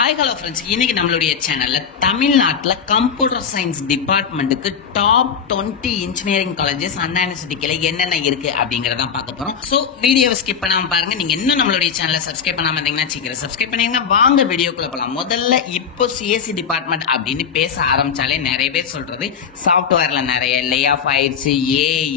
Hi hello friends, இன்னைக்கு நம்மளுடைய சேனல்ல தமிழ்நாட்டுல கம்ப்யூட்டர் சயின்ஸ் டிபார்ட்மெண்ட்டுக்கு டாப் 20 இன்ஜினியரிங் காலேஜஸ் அண்ணா யூனிவர்சிட்டில என்னென்ன இருக்கு அப்படிங்கறத பார்க்க போறோம். சோ வீடியோவை ஸ்கிப் பண்ணாம பாருங்க. நீங்க இன்னும் நம்மளுடைய சேனலை சப்ஸ்கிரைப் பண்ணாம இருந்தீங்கன்னா சீக்கிரம் சப்ஸ்கிரைப் பண்ணிருங்க. வாங்க வீடியோக்குள்ள போலாம். முதல்ல இப்போ சிஎஸ்சி டிபார்ட்மெண்ட் அப்படின்னு பேச ஆரம்பிச்சாலே நிறைய பேர் சொல்றது சாஃப்ட்வேர்ல நிறைய லே ஆஃப் ஆயிடுச்சு,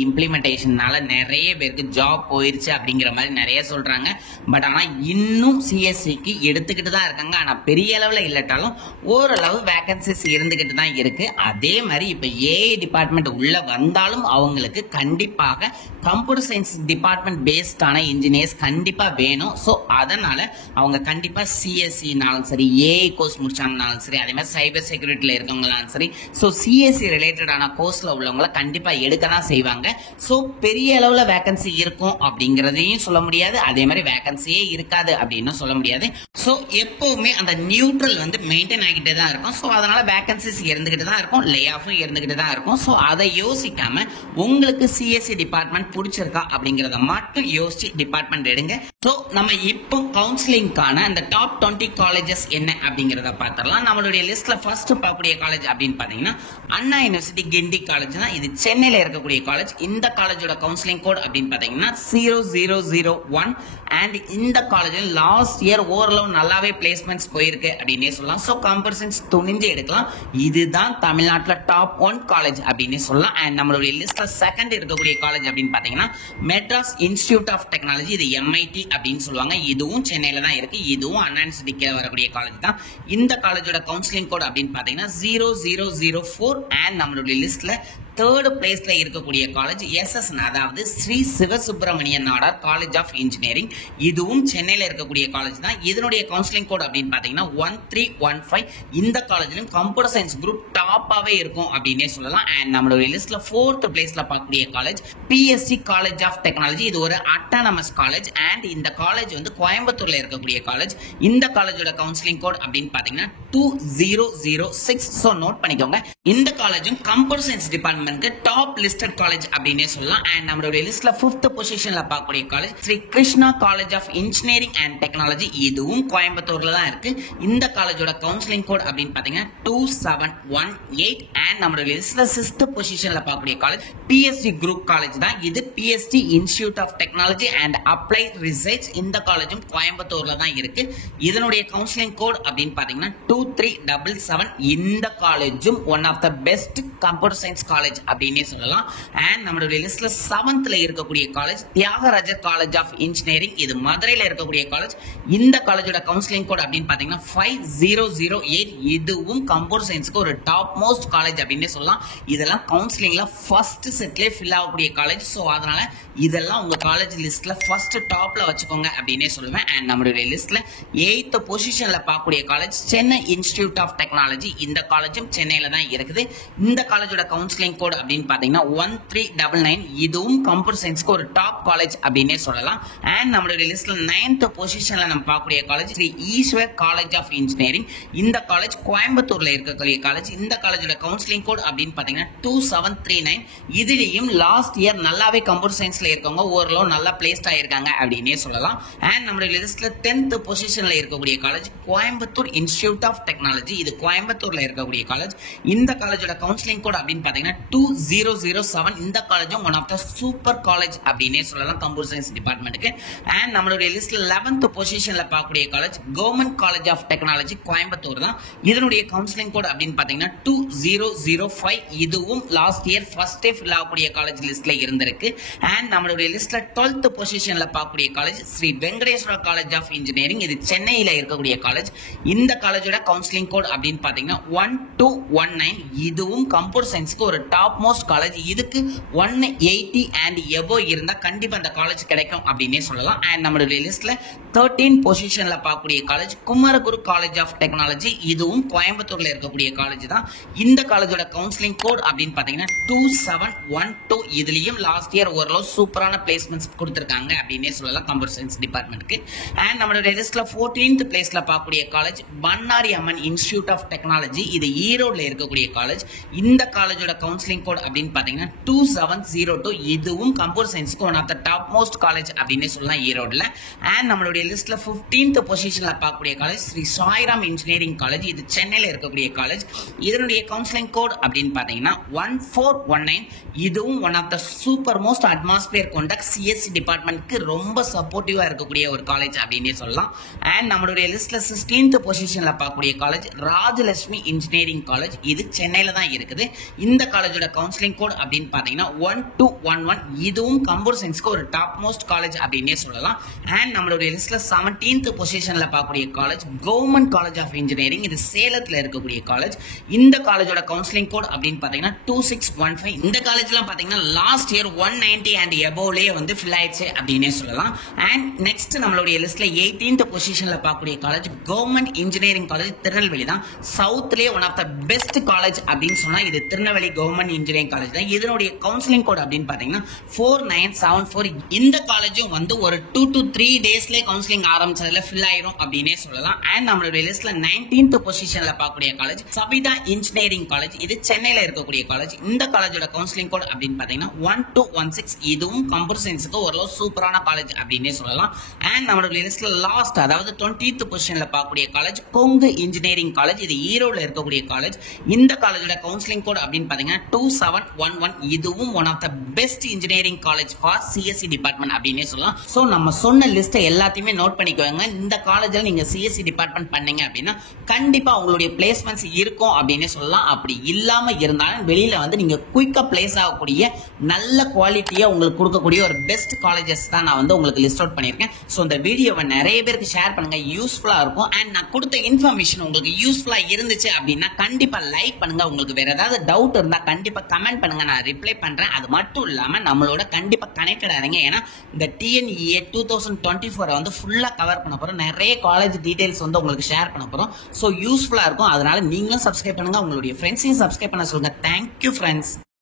இம்ப்ளிமெண்டேஷன்னால நிறைய பேருக்கு ஜாப் போயிருச்சு அப்படிங்கிற மாதிரி நிறைய சொல்றாங்க. பட் ஆனா இன்னும் சிஎஸ்சிக்கு எடுத்துக்கிட்டு தான் இருக்காங்க. ஆனா பெரிய அளவுல இல்லட்டாலும் ஓரளவு வேகன்சிஸ் இருந்துகிட்டு தான் இருக்கு. அதே மாதிரி இப்ப ஏஐ டிபார்ட்மெண்ட் உள்ள வந்தாலும் அவங்களுக்கு கண்டிப்பாக கம்ப்யூட்டர் சயின்ஸ் டிபார்ட்மெண்ட் பேஸ்டான இன்ஜினியர்ஸ் கண்டிப்பா வேணும். ஸோ அதனால அவங்க கண்டிப்பா சிஎஸ்சினாலும் சரி, ஏஐ கோர்ஸ் முடிச்சாங்கனாலும் சரி, அதே மாதிரி சைபர் செக்யூரிட்டியில இருக்கவங்களாலும் சரி, ஸோ சிஎஸ்சி ரிலேட்டடான கோர்ஸ்ல உள்ளவங்கள கண்டிப்பா எடுக்க தான் செய்வாங்க. ஸோ பெரிய அளவுல வேகன்சி இருக்கும் அப்படிங்கறதையும் சொல்ல முடியாது, அதே மாதிரி வேகன்சியே இருக்காது அப்படின்னு சொல்ல முடியாது. ஸோ எப்பவுமே அந்த நியூட்ரல் வந்து மெயின்டைன் ஆகிட்டே தான் இருக்கும். ஸோ அதனால வேகன்சிஸ் இருந்துகிட்டு தான் இருக்கும், லே ஆஃபும் இருந்துகிட்டு தான் இருக்கும். ஸோ அதை யோசிக்காம உங்களுக்கு சிஎஸ்சி டிபார்ட்மெண்ட் பிடிச்சிருக்கா அப்படிங்கறத மட்டும் யோசிச்சு டிபார்ட்மெண்ட் எடுங்க. ஸோ நம்ம இப்போ கவுன்சிலிங்கான அந்த டாப் 20 காலேஜஸ் என்ன அப்படிங்கறத பார்த்துடலாம். நம்மளுடைய லிஸ்ட்ல ஃபர்ஸ்ட் பார்க்கக்கூடிய காலேஜ் அப்படின்னு பாத்தீங்கன்னா அண்ணா யூனிவர்சிட்டி கிண்டி காலேஜ் தான். இது சென்னையில இருக்கக்கூடிய காலேஜ். இந்த காலேஜோட கவுன்சிலிங் கோட் அப்படின்னு பாத்தீங்கன்னா 0001 அண்ட் இந்த காலேஜில் லாஸ்ட் இயர் ஓரளவு நல்லாவே பிளேஸ்மெண்ட்ஸ் போயிருக்கு அப்படின்னே சொல்லலாம். ஸோ கம்ப்யூட்டர் சயின்ஸ் துணிஞ்சு எடுக்கலாம். இதுதான் தமிழ்நாட்டில் டாப் 1 காலேஜ் அப்படின்னு சொல்லலாம். அண்ட் நம்மளுடைய லிஸ்ட்ல செகண்ட் இருக்கக்கூடிய காலேஜ் அப்படின்னு பாத்தீங்கன்னா மெட்ராஸ் இன்ஸ்டிடியூட் ஆஃப் டெக்னாலஜி, இது எம்ஐடி அப்படின்னு சொல்லுவாங்க. இதுவும் சென்னையில தான் இருக்கு. இதுவும் அண்ணா யூனிவர்சிட்டிக்கு வரக்கூடிய காலேஜ் தான். இந்த காலேஜோட கவுன்சிலிங் கோட் அப்படின்னு பாத்தீங்கன்னா 0004 அண்ட் நம்மளுடைய லிஸ்ட்ல தேர்ட் பிளேஸ்ல இருக்கக்கூடிய காலேஜ் எஸ்எஸ், அதாவது Sri Sivasubramaniya Nadar college of engineering. இதுவும் சென்னையில இருக்கக்கூடிய காலேஜ் தான். இதனுடைய கவுன்சிலிங் கோட் அப்படின்னு பாத்தீங்கன்னா 1315. இந்த காலேஜிலும் கம்ப்யூட்டர் சயின்ஸ் குரூப் டாப்பாவே இருக்கும் அப்படின்னே சொல்லலாம். அண்ட் நம்மளுடைய லிஸ்ட்ல ஃபோர்த் பிளேஸ்ல பார்க்கக்கூடிய college PSC college of technology. இது ஒரு அட்டானமஸ் காலேஜ் அண்ட் இந்த காலேஜ் வந்து கோயம்புத்தூர்ல இருக்கக்கூடிய காலேஜ். இந்த காலேஜோட கவுன்சிலிங் கோட் அப்படின்னு பாத்தீங்கன்னா 2006. ஸோ நோட் பண்ணிக்கோங்க. இந்த காலேஜும் computer science department top listed college அப்படினே சொல்லலாம். அண்ட் நம்மளுடைய லிஸ்ட்ல 5th பொசிஷன்ல பார்க்கக்கூடிய college Sri Krishna college of engineering and technology. இதுவும் கோயம்புத்தூர்ல தான் இருக்கு. இந்த காலேஜோட கவுன்சிலிங் கோட் அப்படின்னு பாத்தீங்கன்னா 2718. அண்ட் நம்மளுடைய லிஸ்ட்ல 6th பொசிஷன்ல பார்க்கக்கூடிய காலேஜ் பிஎஸ்டி குரூப் காலேஜ் தான். இது PSD institute of technology and applied research. இந்த காலேஜும் கோயம்புத்தூர்ல தான் இருக்கு. இதனுடைய கவுன்சிலிங் கோட் அப்படின்னு பாத்தீங்கன்னா 2377. இந்த காலேஜும் one of the best computer science college அப்படினே சொல்லலாம். அண்ட் நம்மளுடைய லிஸ்ட்ல 7th இருக்கக்கூடிய college Thiagarajar college of engineering. இது மதுரையில இருக்கக்கூடிய காலேஜ். இந்த காலேஜோட கவுன்சிலிங் கோட் அப்படின்னு பாத்தீங்கன்னா 5008. இதுவும் கம்ப்யூட்டர் சயின்ஸ்க்கு ஒரு டாப் மோஸ்ட் காலேஜ் அப்படினே சொல்லலாம். இதெல்லாம் கவுன்சிலிங்ல ஃபர்ஸ்ட் செட்லயே ஃபில் ஆகக்கூடிய காலேஜ். ஸோ அதனால இதெல்லாம் உங்க காலேஜ் லிஸ்ட்ல ஃபர்ஸ்ட் டாப்ல வச்சுக்கோங்க அப்படின்னே சொல்லுவேன். அண்ட் நம்மளுடைய லிஸ்ட்ல 8th பொசிஷன்ல பார்க்கக்கூடிய college Chennai institute of technology. இந்த காலேஜும் சென்னையில தான் இருக்குது. இந்த காலேஜோட கவுன்சிலிங் கோட் அப்படின்னு பாத்தீங்கன்னா 1399. இதுவும் கம்ப்யூட்டர் சயின்ஸ்க்கு ஒரு டாப் காலேஜ் அப்படின்னே சொல்லலாம். அண்ட் நம்மளுடைய லிஸ்ட்ல 9th பொசிஷன்ல நம்ம பார்க்கக்கூடிய college Sri Eshwar college of engineering. இந்த காலேஜ் கோயம்புத்தூர்ல இருக்கக்கூடிய காலேஜ். இந்த காலேஜோட கவுன்சிலிங் கோட் அப்படின்னு பாத்தீங்கன்னா 2739. இதுலயும் லாஸ்ட் இயர் நல்லாவே கம்ப்யூட்டர் சயின்ஸ்ல இருக்கவங்க ஓரளவு நல்லா பிளேஸ்ட் ஆயிருக்காங்க அப்படின்னே சொல்லலாம். அண்ட் நம்மளுடைய லிஸ்ட்ல 10th பொசிஷன்ல இருக்கக்கூடிய college Coimbatore institute of technology. இது கோயம்புத்தூர்ல இருக்கக்கூடிய காலேஜ். இந்த காலேஜோட கவுன்சிலிங் கோட் அப்படின்னு பாத்தீங்கன்னா 2007. இந்த காலேஜும் one of the super college அப்படின்னே சொல்லலாம் கம்ப்யூட்டர் சயின்ஸ் டிபார்ட்மெண்ட்டுக்கு. அண்ட் நம்மளுடைய லிஸ்ட்ல 11th பொசிஷன்ல பார்க்கக்கூடிய college government college of technology Coimbatore தான். இதனுடைய கவுன்சிலிங் கோட் அப்படின்னு பாத்தீங்கன்னா 2005. இதுவும் last year first day fill ஆகக்கூடிய காலேஜ் லிஸ்ட்ல இருந்திருக்கு. அண்ட் நம்மளுடைய லிஸ்ட்ல 12th பொசிஷன்ல பார்க்கக்கூடிய college Sri Venkateswara college of engineering. இது சென்னையில இருக்கக்கூடிய காலேஜ். இந்த காலேஜோட கவுன்சிலிங் கோட் அப்படின்னு பாத்தீங்கன்னா 1219. இதுவும் கம்ப்யூட்டர் சயின்ஸ்க்கு ஒரு டாப் மோஸ்ட் காலேஜ். இதுக்கு 180 அண்ட் எபோ இருந்தா கண்டிப்பா அந்த காலேஜ் கிடைக்கும் அப்படின்னே சொல்லலாம். அண்ட் நம்மளுடைய லிஸ்ட்ல 13 பொசிஷன்ல பார்க்கக்கூடிய college Kumaraguru college of technology. இதுவும் கோயம்புத்தூர்ல இருக்கக்கூடிய காலேஜ் தான். இந்த காலேஜோட கவுன்சிலிங் கோட் அப்படின்னு பாத்தீங்கன்னா 2712. இதுலயும் லாஸ்ட் இயர் ஓரளவு சூப்பரான பிளேஸ்மெண்ட்ஸ் கொடுத்திருக்காங்க அப்படின்னே சொல்லலாம் கம்ப்யூட்டர் சயின்ஸ் டிபார்ட்மெண்ட்க்கு. அண்ட் நம்மளுடைய லிஸ்ட்ல 14th பிளேஸ்ல பார்க்கக்கூடிய college Bannari Amman institute of technology. இது ஈரோடுல இருக்கக்கூடிய காலேஜ். இந்த காலேஜோட கவுன்சிலிங் கோட் அப்படின்னு பாத்தீங்கன்னா 2702. இதுவும் கம்ப்யூட்டர் சயின்ஸ்க்கு one of the top most college அப்படின்னே சொல்லலாம் ஈரோடுல. அண்ட் நம்மளுடைய நம்மளுடைய லிஸ்ட்ல 15th பொசிஷன்ல பார்க்கக்கூடிய college Sri Sairam engineering college. இது சென்னையில இருக்கக்கூடிய காலேஜ். இதனுடைய கவுன்சிலிங் கோட் அப்படின்னு பாத்தீங்கன்னா 1419. இதுவும் one of the super most atmosphere கொண்ட சிஎஸ்சி டிபார்ட்மெண்ட்க்கு ரொம்ப சப்போர்ட்டிவா இருக்கக்கூடிய ஒரு காலேஜ் அப்படின்னே சொல்லலாம். அண்ட் நம்மளுடைய லிஸ்ட்ல 16th பொசிஷன்ல பார்க்கக்கூடிய காலேஜ் ராஜலட்சுமி இன்ஜினியரிங் காலேஜ். இது சென்னையில தான் இருக்குது. இந்த காலேஜோட கவுன்சிலிங் கோட் அப்படின்னு பாத்தீங்கன்னா 1211. இதுவும் கம்ப்யூட்டர் சயின்ஸ்க்கு ஒரு டாப் மோஸ்ட் காலேஜ் அப்படின்னே சொல்லலாம். அண்ட் நம்மளுடைய லிஸ்ட்ல 17th பொசிஷன்ல பார்க்கக்கூடிய college government college of engineering. இது சேலத்துல இருக்கக்கூடிய காலேஜ். இந்த காலேஜோட கவுன்சிலிங் கோட் அப்படின்னு பாத்தீங்கன்னா 2615. இந்த காலேஜ்லாம் பாத்தீங்கன்னா லாஸ்ட் இயர் 190 அண்ட் எபோவ்லயே வந்து ஃபில் ஆயிடுச்சு அப்படின்னே சொல்லலாம். அண்ட் நெக்ஸ்ட் நம்மளுடைய லிஸ்ட்ல 18th பொசிஷன்ல பார்க்கக்கூடிய college government engineering college Tirunelveli தான். சவுத்லயே one of the best college அப்படின்னு சொன்னா இது திருநெல்வேலி கவர்மெண்ட் இன்ஜினியரிங் காலேஜ் தான். இதனுடைய கவுன்சிலிங் கோட் அப்படின்னு பாத்தீங்கன்னா 4974. இந்த காலேஜும் வந்து ஒரு 2 to 3 டேஸ்லயே கவுன்சிலிங் ஆரம்பிச்சதுல ஃபில் ஆயிரும் அப்படின்னே சொல்லலாம். அண்ட் நம்மளுடைய லிஸ்ட்ல 19th பொசிஷன்ல பார்க்கக்கூடிய காலேஜ் சபிதா இன்ஜினியரிங் காலேஜ். இது சென்னையில இருக்கக்கூடிய காலேஜ். இந்த காலேஜோட கவுன்சிலிங் கோட் அப்படின்னு பாத்தீங்கன்னா 1216. இதுவும் கம்ப்யூட்டர் சயின்ஸ்க்கு ஓரளவு சூப்பரான காலேஜ் அப்படின்னே சொல்லலாம். அண்ட் நம்மளுடைய லிஸ்ட்ல லாஸ்ட் அதாவது 20th பொசிஷன்ல பார்க்கக்கூடிய காலேஜ் கொங்கு இன்ஜினியரிங் காலேஜ். இது ஈரோடுல இருக்கக்கூடிய காலேஜ். இந்த காலேஜோட கவுன்சிலிங் கோட் அப்படின்னு பாத்தீங்கன்னா 2711. இதுவும் one of the best engineering college for CSC department அப்படின்னே சொல்லலாம். சோ நம்ம சொன்ன லிஸ்ட் எல்லாத்தையுமே நோட் பண்ணிக்கோங்க. இந்த காலேஜ்ல நீங்க சிஎஸ்சி டிபார்ட்மெண்ட் பண்ணீங்க அப்படின்னா கண்டிப்பா உங்களுடைய பிளேஸ்மெண்ட்ஸ் இருக்கும் அப்படின்னே சொல்லலாம். அப்படி இல்லாம இருந்தாலும் வெளியில வந்து நீங்க குயிக்கா பிளேஸ் ஆகக்கூடிய நல்ல குவாலிட்டியா உங்களுக்கு கொடுக்கக்கூடிய ஒரு பெஸ்ட் காலேஜஸ் தான் நான் வந்து உங்களுக்கு லிஸ்ட் அவுட் பண்ணிருக்கேன். சோ இந்த வீடியோவை நிறைய பேருக்கு ஷேர் பண்ணுங்க, யூஸ்ஃபுல்லா இருக்கும். அண்ட் நான் கொடுத்த இன்ஃபர்மேஷன் உங்களுக்கு யூஸ்ஃபுல்லா இருந்துச்சு அப்படின்னா கண்டிப்பா லைக் பண்ணுங்க. உங்களுக்கு வேற ஏதாவது டவுட் இருந்தா கண்டிப்பா கமெண்ட் பண்ணுங்க, நான் ரிப்ளை பண்றேன். அது மட்டும் இல்லாம நம்மளோட கண்டிப்பா கனெக்டட் ஆகுங்க. ஏன்னா இந்த TNEA 2024 வந்து ஃபுல்லா கவர் பண்ண போறோம். நிறைய காலேஜ் டீடைல்ஸ் வந்து உங்களுக்கு ஷேர் பண்ண போறோம். சோ யூஸ்ஃபுல்லா இருக்கும். அதனால நீங்களும் சப்ஸ்கிரைப் பண்ணுங்க, உங்களுடைய ஃப்ரெண்ட்ஸையும் சப்ஸ்கிரைப் பண்ண சொல்லுங்க. Thank you friends.